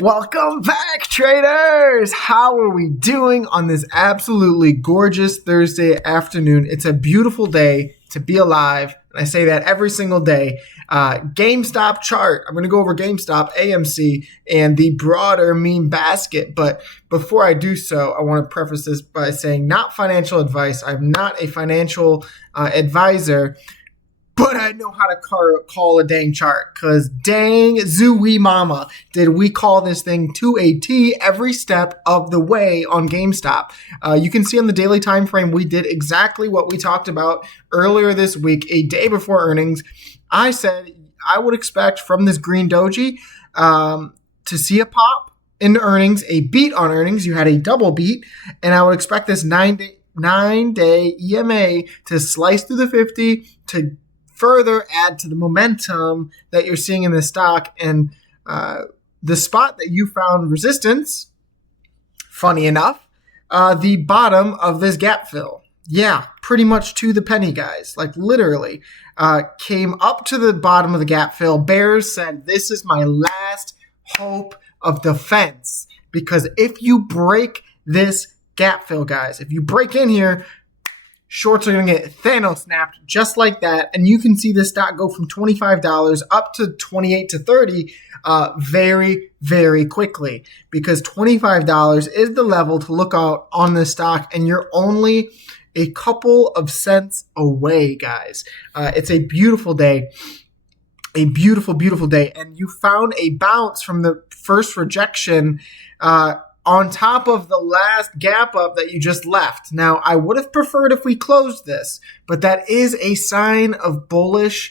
Welcome back, traders! How are we doing on this absolutely gorgeous Thursday afternoon? It's a beautiful day to be alive, and I say that every single day. GameStop chart. I'm going to go over GameStop, AMC, and the broader meme basket. But before I do so, I want to preface this by saying not financial advice. I'm not a financial advisor. But I know how to call a dang chart, because dang zooey mama, did we call this thing to a T every step of the way on GameStop. You can see on the daily time frame, we did exactly what we talked about earlier this week, a day before earnings. I said I would expect from this green doji to see a pop into earnings, a beat on earnings. You had a double beat, and I would expect this 9-day EMA to slice through the 50 to further add to the momentum that you're seeing in the stock. And the spot that you found resistance, funny enough, the bottom of this gap fill. Yeah, pretty much to the penny, guys. Like literally came up to the bottom of the gap fill. Bears said, this is my last hope of defense. Because if you break this gap fill, guys, if you break in here, shorts are going to get Thanos snapped just like that. And you can see this stock go from $25 up to $28 to $30 very, very quickly, because $25 is the level to look out on this stock, and you're only a couple of cents away, guys. It's a beautiful day. A beautiful, beautiful day. And you found a bounce from the first rejection on top of the last gap up that you just left. Now, I would have preferred if we closed this, but that is a sign of bullish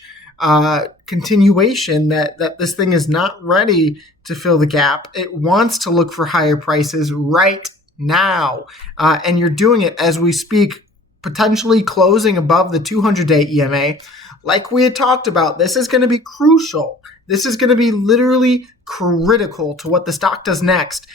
continuation that this thing is not ready to fill the gap. It wants to look for higher prices right now. And you're doing it as we speak, potentially closing above the 200-day EMA. Like we had talked about, this is going to be crucial. This is going to be literally critical to what the stock does next.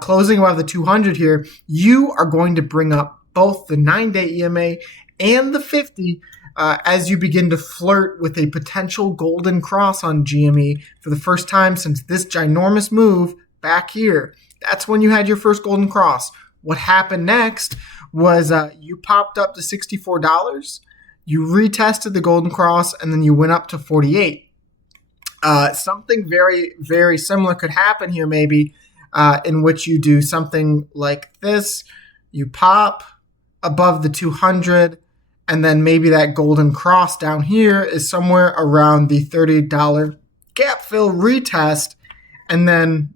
Closing above the 200 here, you are going to bring up both the 9-day EMA and the 50 as you begin to flirt with a potential golden cross on GME for the first time since this ginormous move back here. That's when you had your first golden cross. What happened next was you popped up to $64, you retested the golden cross, and then you went up to 48. Something very, very similar could happen here maybe in which you do something like this. You pop above the 200, and then maybe that golden cross down here is somewhere around the $30 gap fill retest, and then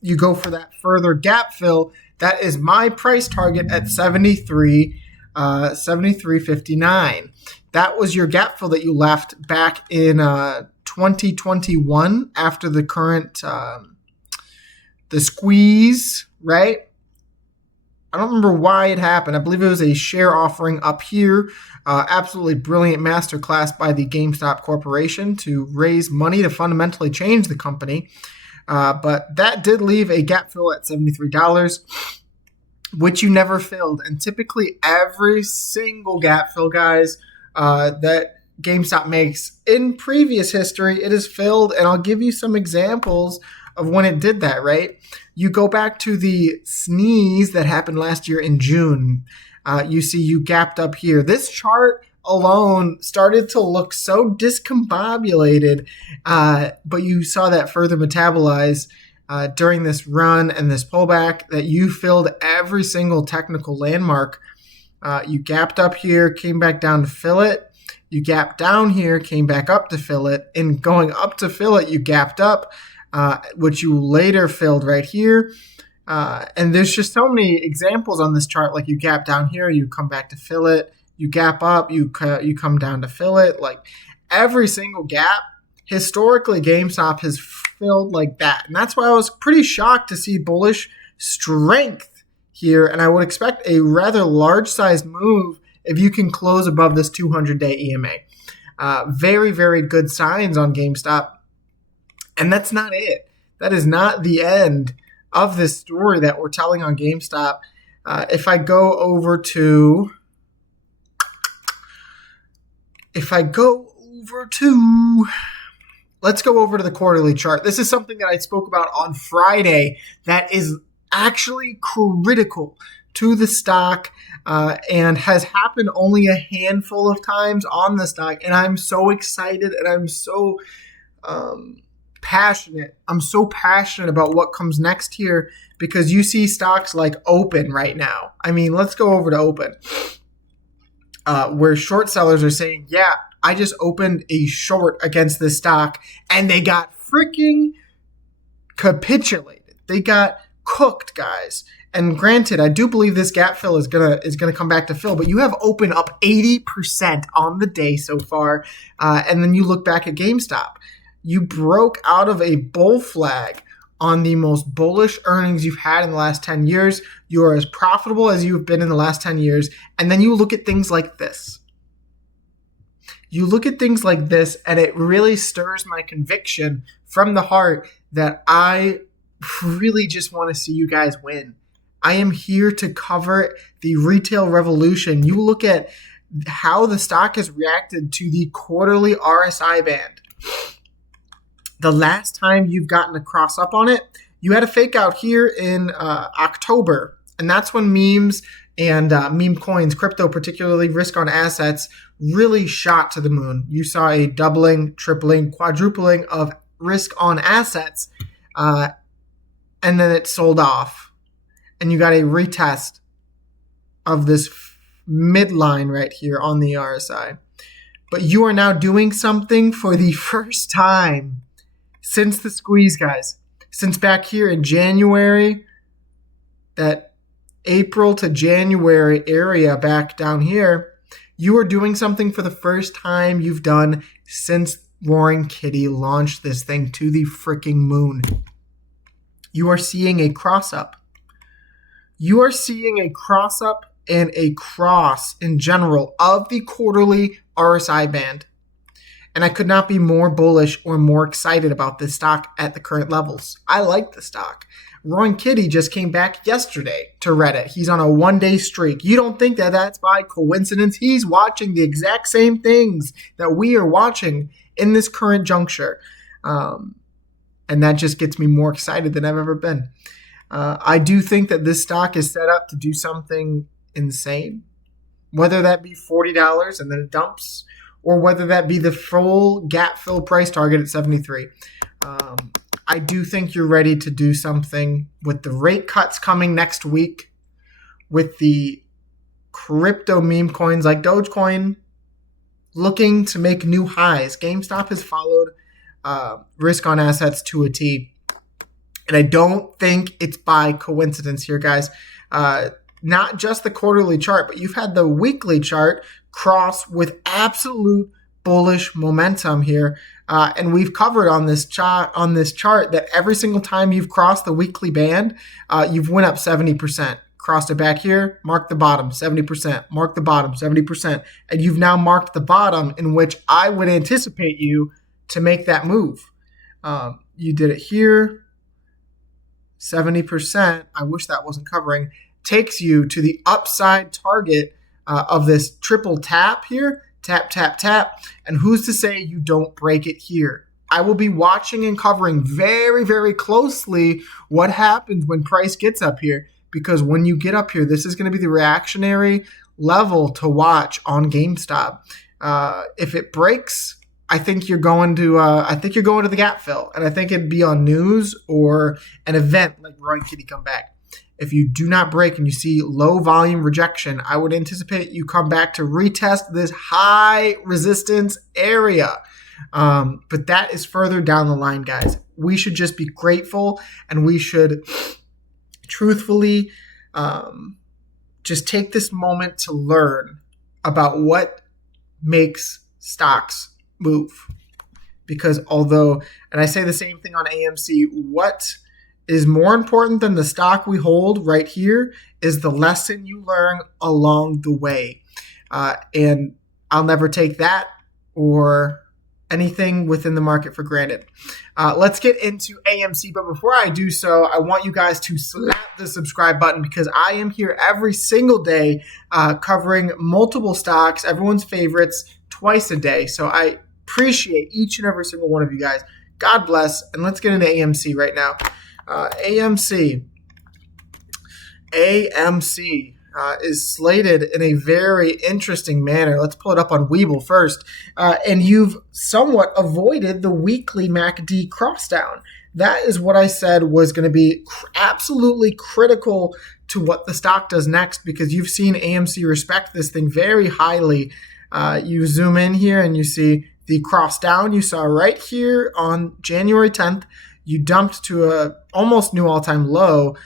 you go for that further gap fill. That is my price target at 73.59. That was your gap fill that you left back in 2021 after the current the squeeze, right? I don't remember why it happened. I believe it was a share offering up here. Absolutely brilliant masterclass by the GameStop Corporation to raise money to fundamentally change the company. But that did leave a gap fill at $73, which you never filled. And typically every single gap fill, guys, that GameStop makes in previous history, it is filled. And I'll give you some examples of when it did that, right? You go back to the sneeze that happened last year in June. You see you gapped up here. This chart alone started to look so discombobulated, but you saw that further metabolize during this run and this pullback that you filled every single technical landmark. You gapped up here, came back down to fill it. You gapped down here, came back up to fill it. And going up to fill it, you gapped up, which you later filled right here. And there's just so many examples on this chart. Like you gap down here, you come back to fill it. You gap up, you come down to fill it. Like every single gap, historically, GameStop has filled like that. And that's why I was pretty shocked to see bullish strength here. And I would expect a rather large-sized move if you can close above this 200-day EMA. Very, very good signs on GameStop. And that's not it. That is not the end of this story that we're telling on GameStop. If I go over to let's go over to the quarterly chart. This is something that I spoke about on Friday that is actually critical to the stock and has happened only a handful of times on the stock. And I'm so excited and I'm so passionate. I'm so passionate about what comes next here because you see stocks like Open right now. I mean, let's go over to Open where short sellers are saying, yeah, I just opened a short against this stock and they got freaking capitulated. They got cooked, guys. And granted, I do believe this gap fill is gonna come back to fill, but you have Open up 80% on the day so far. And then you look back at GameStop. You broke out of a bull flag on the most bullish earnings you've had in the last 10 years. You are as profitable as you've been in the last 10 years. And then you look at things like this. You look at things like this, and it really stirs my conviction from the heart that I really just want to see you guys win. I am here to cover the retail revolution. You look at how the stock has reacted to the quarterly RSI band. The last time you've gotten a cross up on it, you had a fake out here in October. And that's when memes and meme coins, crypto, particularly risk on assets, really shot to the moon. You saw a doubling, tripling, quadrupling of risk on assets. And then it sold off. And you got a retest of this midline right here on the RSI. But you are now doing something for the first time since the squeeze, guys. Since back here in January, that April to January area back down here, you are doing something for the first time you've done since Roaringkitty launched this thing to the freaking moon. You are seeing a cross up. You are seeing a cross up and a cross in general of the quarterly RSI band. And I could not be more bullish or more excited about this stock at the current levels. I like the stock. Roaringkitty just came back yesterday to Reddit. He's on a one-day streak. You don't think that that's by coincidence? He's watching the exact same things that we are watching in this current juncture. And that just gets me more excited than I've ever been. I do think that this stock is set up to do something insane, whether that be $40 and then it dumps, or whether that be the full gap fill price target at 73. I do think you're ready to do something with the rate cuts coming next week, with the crypto meme coins like Dogecoin looking to make new highs. GameStop has followed risk on assets to a T. And I don't think it's by coincidence here, guys. Not just the quarterly chart, but you've had the weekly chart cross with absolute bullish momentum here. And we've covered on this chart that every single time you've crossed the weekly band, you've went up 70%. Crossed it back here, marked the bottom, 70%, marked the bottom, 70%. And you've now marked the bottom in which I would anticipate you to make that move. You did it here. 70%, I wish that wasn't covering, takes you to the upside target of this triple tap here. Tap, tap, tap. And who's to say you don't break it here? I will be watching and covering very, very closely what happens when price gets up here. Because when you get up here, this is going to be the reactionary level to watch on GameStop. If it breaks, I think you're going to the gap fill, and I think it'd be on news or an event like Roaringkitty come back. If you do not break and you see low volume rejection, I would anticipate you come back to retest this high resistance area. But that is further down the line, guys. We should just be grateful, and we should truthfully just take this moment to learn about what makes stocks move. Because although, and I say the same thing on AMC, what is more important than the stock we hold right here is the lesson you learn along the way. And I'll never take that or anything within the market for granted. Let's get into AMC. But before I do so, I want you guys to slap the subscribe button because I am here every single day covering multiple stocks, everyone's favorites, twice a day. So I Appreciate each and every single one of you guys. God bless. And let's get into AMC right now. AMC is slated in a very interesting manner. Let's pull it up on Webull first. And you've somewhat avoided the weekly MACD crossdown. That is what I said was going to be absolutely critical to what the stock does next, because you've seen AMC respect this thing very highly. You zoom in here and you see the cross down you saw right here on January 10th. You dumped to a almost new all-time low.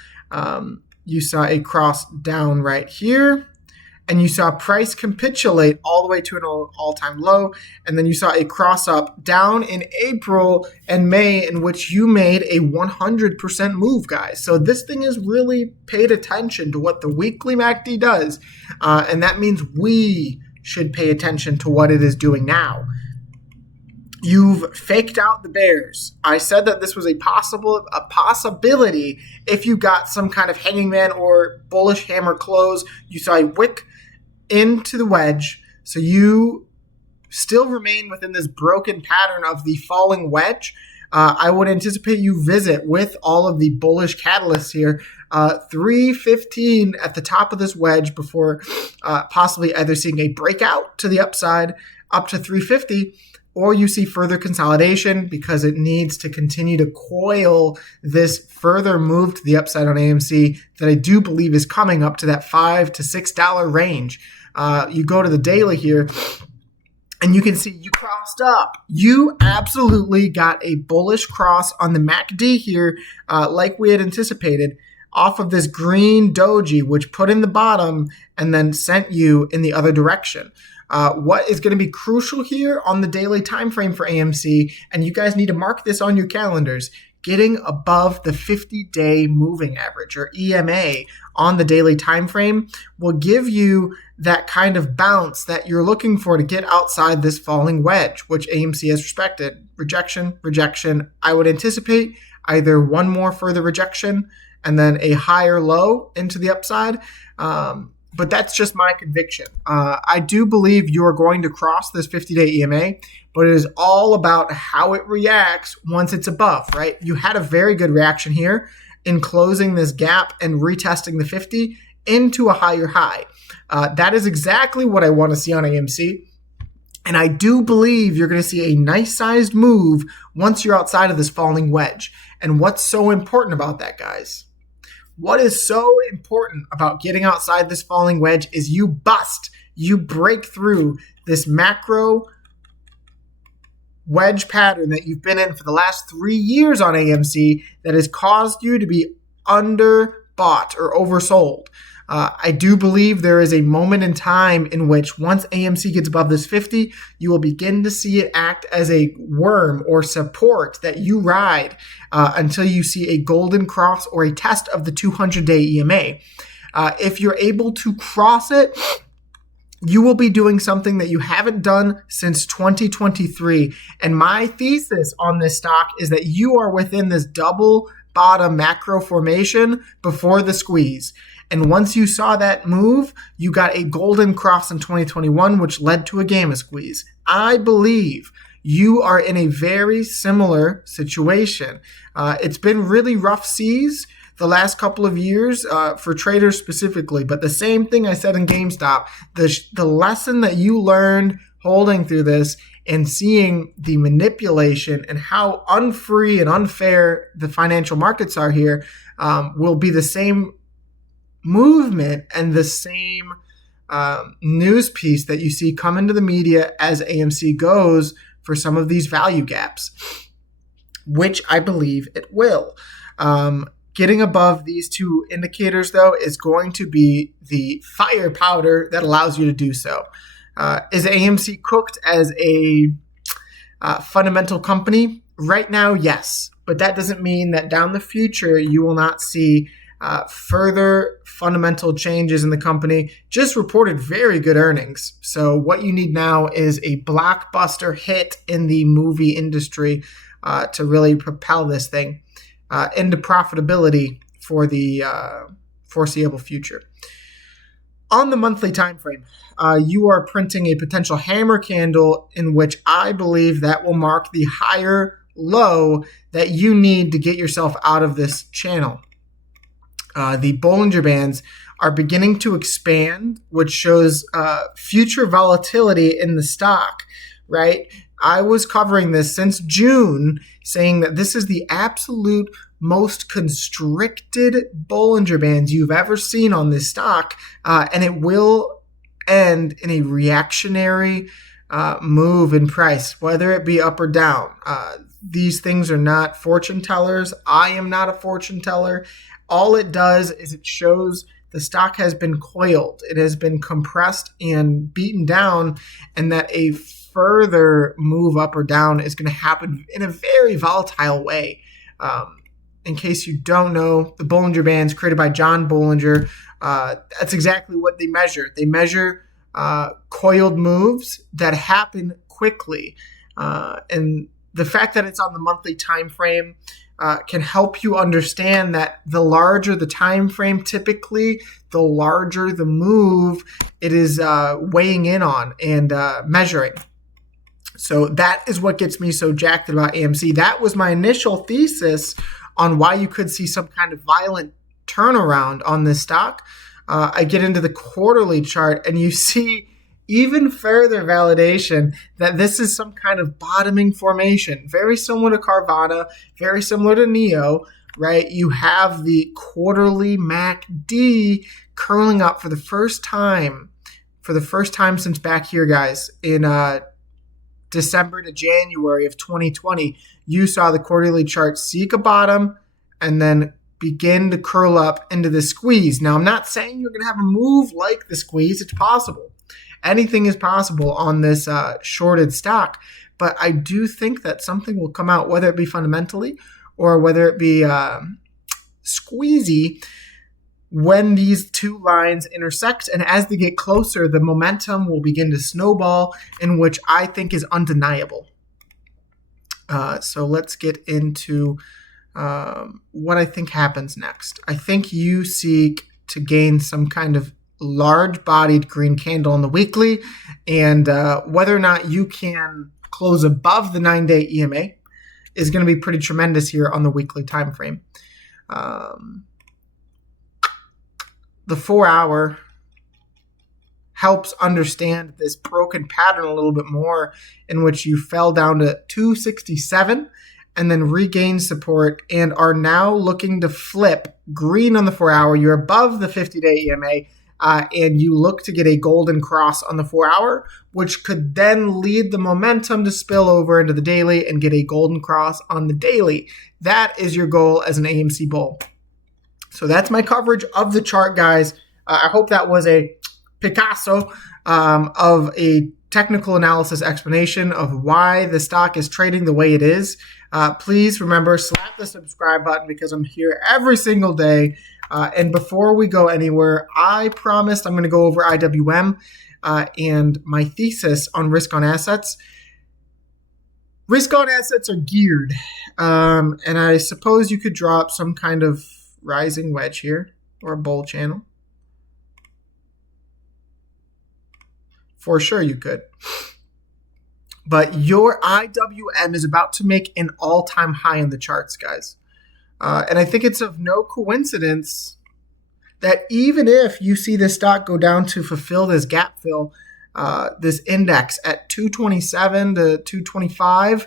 You saw a cross down right here, and you saw price capitulate all the way to an all-time low, and then you saw a cross up down in April and May, in which you made a 100% move, guys. So this thing has really paid attention to what the weekly MACD does, and that means we should pay attention to what it is doing now. You've faked out the bears. I said that this was a possibility if you got some kind of hanging man or bullish hammer close. You saw a wick into the wedge, so you still remain within this broken pattern of the falling wedge. I would anticipate you visit with all of the bullish catalysts here, 315 at the top of this wedge before possibly either seeing a breakout to the upside up to 350, or you see further consolidation because it needs to continue to coil this further move to the upside on AMC that I do believe is coming up to that $5 to $6 range. You go to the daily here, and you can see you crossed up. You absolutely got a bullish cross on the MACD here, like we had anticipated, off of this green doji, which put in the bottom and then sent you in the other direction. What is going to be crucial here on the daily time frame for AMC, and you guys need to mark this on your calendars, getting above the 50-day moving average, or EMA, on the daily time frame will give you that kind of bounce that you're looking for to get outside this falling wedge, which AMC has respected. Rejection, rejection. I would anticipate either one more further rejection and then a higher low into the upside. But that's just my conviction. I do believe you are going to cross this 50-day EMA, but it is all about how it reacts once it's above, right? You had a very good reaction here in closing this gap and retesting the 50 into a higher high. That is exactly what I want to see on AMC. And I do believe you're going to see a nice-sized move once you're outside of this falling wedge. And what's so important about that, guys? What is so important about getting outside this falling wedge is you break through this macro wedge pattern that you've been in for the last 3 years on AMC that has caused you to be underbought or oversold. I do believe there is a moment in time in which once AMC gets above this 50, you will begin to see it act as a worm or support that you ride until you see a golden cross or a test of the 200-day EMA. If you're able to cross it, you will be doing something that you haven't done since 2023. And my thesis on this stock is that you are within this double bottom macro formation before the squeeze. And once you saw that move, you got a golden cross in 2021, which led to a gamma squeeze. I believe you are in a very similar situation. It's been really rough seas the last couple of years for traders specifically, but the same thing I said in GameStop, the lesson that you learned holding through this and seeing the manipulation and how unfree and unfair the financial markets are here will be the same movement and the same news piece that you see come into the media as AMC goes for some of these value gaps, which I believe it will. Getting above these two indicators, though, is going to be the fire powder that allows you to do so. Is AMC cooked as a fundamental company? Right now, yes. But that doesn't mean that down the future you will not see further fundamental changes in the company. Just reported very good earnings. So what you need now is a blockbuster hit in the movie industry to really propel this thing into profitability for the foreseeable future. On the monthly time frame, you are printing a potential hammer candle in which I believe that will mark the higher low that you need to get yourself out of this channel. The Bollinger Bands are beginning to expand, which shows future volatility in the stock, right? I was covering this since June, saying that this is the absolute most constricted Bollinger Bands you've ever seen on this stock, and it will end in a reactionary move in price, whether it be up or down. These things are not fortune tellers. I am not a fortune teller. All it does is it shows the stock has been coiled. It has been compressed and beaten down, and that a further move up or down is going to happen in a very volatile way. In case you don't know, the Bollinger Bands created by John Bollinger, that's exactly what they measure. They measure coiled moves that happen quickly. And the fact that it's on the monthly time frame can help you understand that the larger the time frame, typically, the larger the move it is weighing in on and measuring. So that is what gets me so jacked about AMC. That was my initial thesis on why you could see some kind of violent turnaround on this stock. I get into the quarterly chart and you see even further validation that this is some kind of bottoming formation, very similar to Carvana, very similar to NEO, right? You have the quarterly MACD curling up for the first time since back here, guys, in December to January of 2020. You saw the quarterly chart seek a bottom and then begin to curl up into the squeeze. Now, I'm not saying you're going to have a move like the squeeze. It's possible. Anything is possible on this shorted stock, but I do think that something will come out, whether it be fundamentally or whether it be squeezy, when these two lines intersect. And as they get closer, the momentum will begin to snowball, in which I think is undeniable. So let's get into what I think happens next. I think you seek to gain some kind of large-bodied green candle on the weekly, and whether or not you can close above the 9-day EMA is going to be pretty tremendous here on the weekly time frame. The 4-hour helps understand this broken pattern a little bit more, in which you fell down to 267 and then regained support and are now looking to flip green on the 4-hour. You're above the 50-day EMA. And you look to get a golden cross on the 4-hour, which could then lead the momentum to spill over into the daily and get a golden cross on the daily. That is your goal as an AMC bull. So that's my coverage of the chart, guys. I hope that was a Picasso of a technical analysis explanation of why the stock is trading the way it is. Please remember, slap the subscribe button, because I'm here every single day. And before we go anywhere, I promised I'm going to go over IWM and my thesis on risk on assets. Risk on assets are geared. And I suppose you could draw up some kind of rising wedge here or a bull channel. For sure you could. But your IWM is about to make an all-time high in the charts, guys. And I think it's of no coincidence that even if you see this stock go down to fulfill this gap fill, this index at 227 to 225,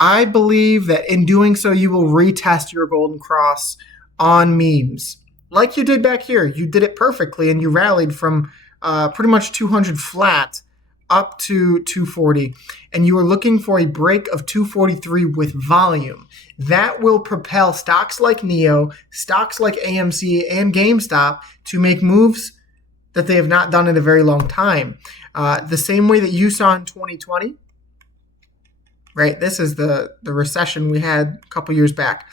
I believe that in doing so, you will retest your golden cross on memes. Like you did back here. You did it perfectly, and you rallied from pretty much 200 flat up to 240, and you are looking for a break of 243 with volume. That will propel stocks like NEO, stocks like AMC and GameStop to make moves that they have not done in a very long time. The same way that you saw in 2020, right? This is the recession we had a couple years back.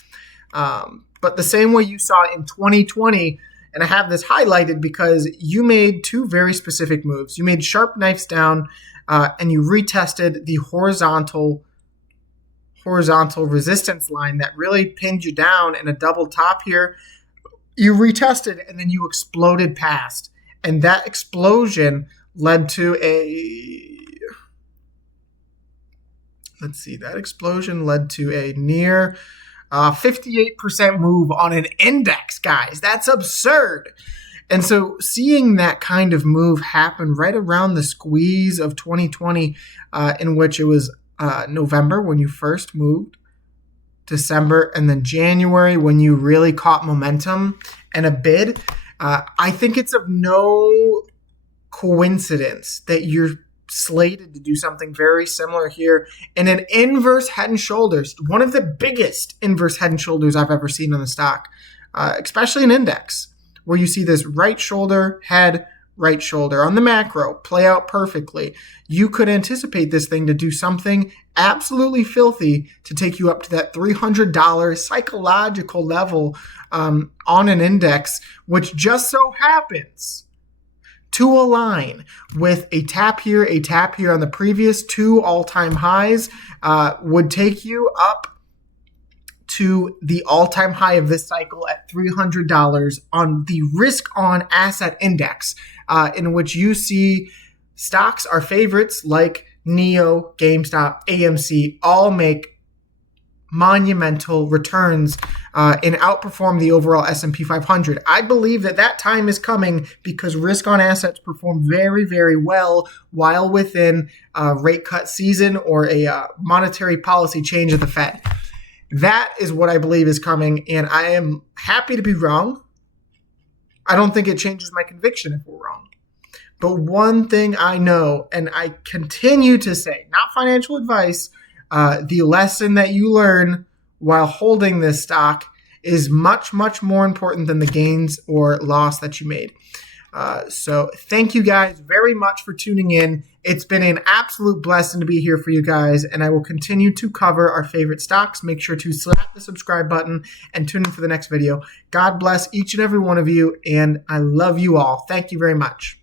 But the same way you saw in 2020, and I have this highlighted because you made two very specific moves. You made sharp knives down, and you retested the horizontal resistance line that really pinned you down in a double top here. You retested, and then you exploded past. And that explosion led to a near 58% move on an index, guys. That's absurd. And so seeing that kind of move happen right around the squeeze of 2020, in which it was November when you first moved, December, and then January when you really caught momentum and a bid, I think it's of no coincidence that you're slated to do something very similar here in an inverse head and shoulders, one of the biggest inverse head and shoulders I've ever seen on the stock, especially an index, where you see this right shoulder, head, right shoulder on the macro play out perfectly. You could anticipate this thing to do something absolutely filthy to take you up to that $300 psychological level on an index, which just so happens to align with a tap here on the previous two all-time highs, would take you up to the all-time high of this cycle at $300 on the risk on asset index, in which you see stocks, our favorites like NEO, GameStop, AMC, all make monumental returns and outperform the overall S&P 500. I believe that time is coming because risk on assets perform very, very well while within rate cut season or a monetary policy change of the Fed. That is what I believe is coming, and I am happy to be wrong. I don't think it changes my conviction if we're wrong. But one thing I know, and I continue to say, not financial advice, the lesson that you learn while holding this stock is much, much more important than the gains or loss that you made. So thank you guys very much for tuning in. It's been an absolute blessing to be here for you guys, and I will continue to cover our favorite stocks. Make sure to slap the subscribe button and tune in for the next video. God bless each and every one of you, and I love you all. Thank you very much.